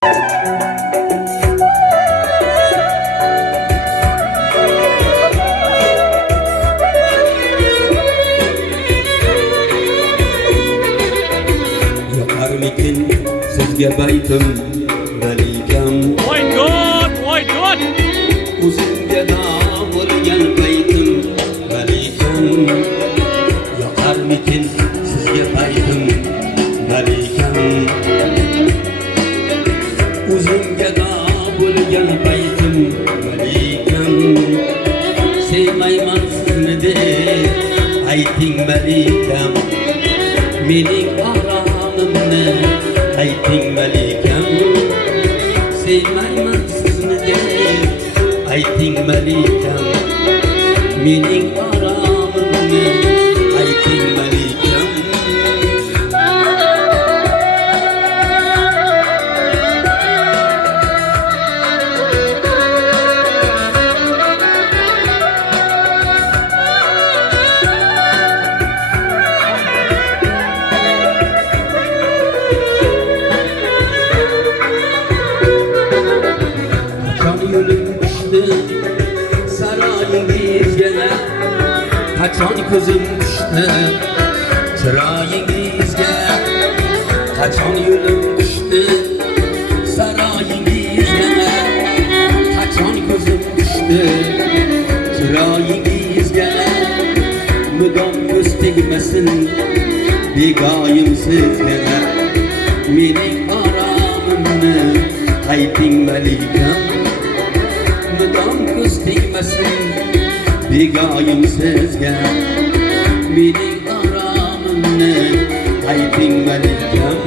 Yoqarmikin sizga baytim malikam, Voy do'st, voy do'st. o'zimga nom bo'lgan baytim malikam. Yoqarmikin sizga baytim malikam, o'zimga nom bo'lgan baytim malikam. Sevmayman sizni deb ayting malikam, mening oromimni ayting malikam. Sevmayman sizni deb ayting malikam, mening oromimni ayting malikam. Qachon ko'zim tushdi chiroyingizga, qachon yo'lim tushdi saroyingizga, qachon ko'zim tushdi chiroyingizga. Mudom ko'z tegmasin begoyim sizga, mening oromimni ayting malikam. Mudom ko'z tegmasin begoyim sizga, mening oromimni ayting malikam.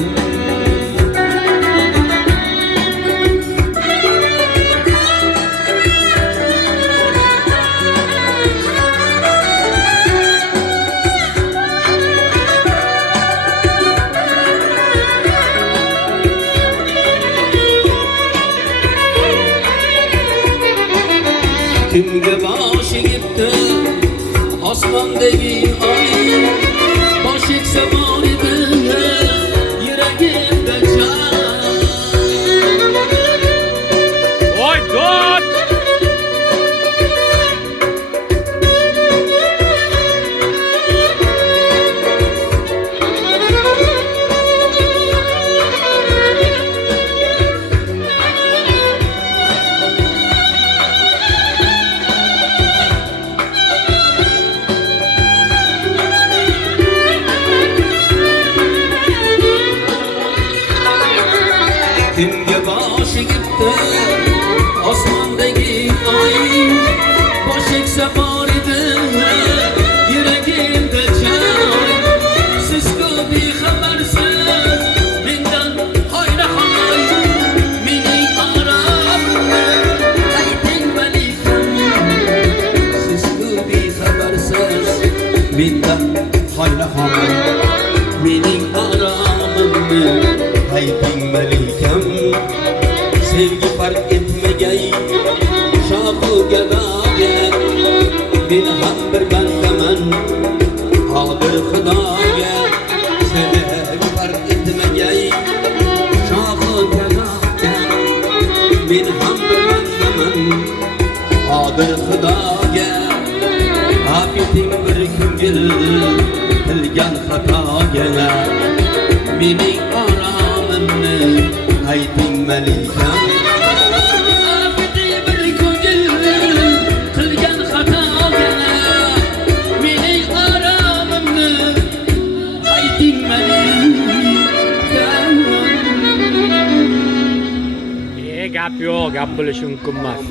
Kimga boshi yetdi osmondagi oy, bosh egsa bor edi yuragimda jon. Voy do'st. Kimga boshi yetdi osmondagi oy, bosh egsa bor edi yuragimda jon. Siz-ku bexabarsiz mendan hoynahoy, mening oromimni ayting malikam. Siz-ku bexabarsiz mendan hoynahoy, mening oromimni ayting malikam. Sevgi fark etmagay shohu gadoga, men ham bir bandaman qodir xudoga. Sevgi fark etmagay shohu gadoga, men ham bir bandaman qodir xudoga. Afiting bir ko'ngil qilgan xatoga, mening oromimni ayting malikam. Afiting bir ko'ngil qilgan xatoga, mening oromimni ayting malikam. Gap yo'q, gap bo'lishi mumkin emas.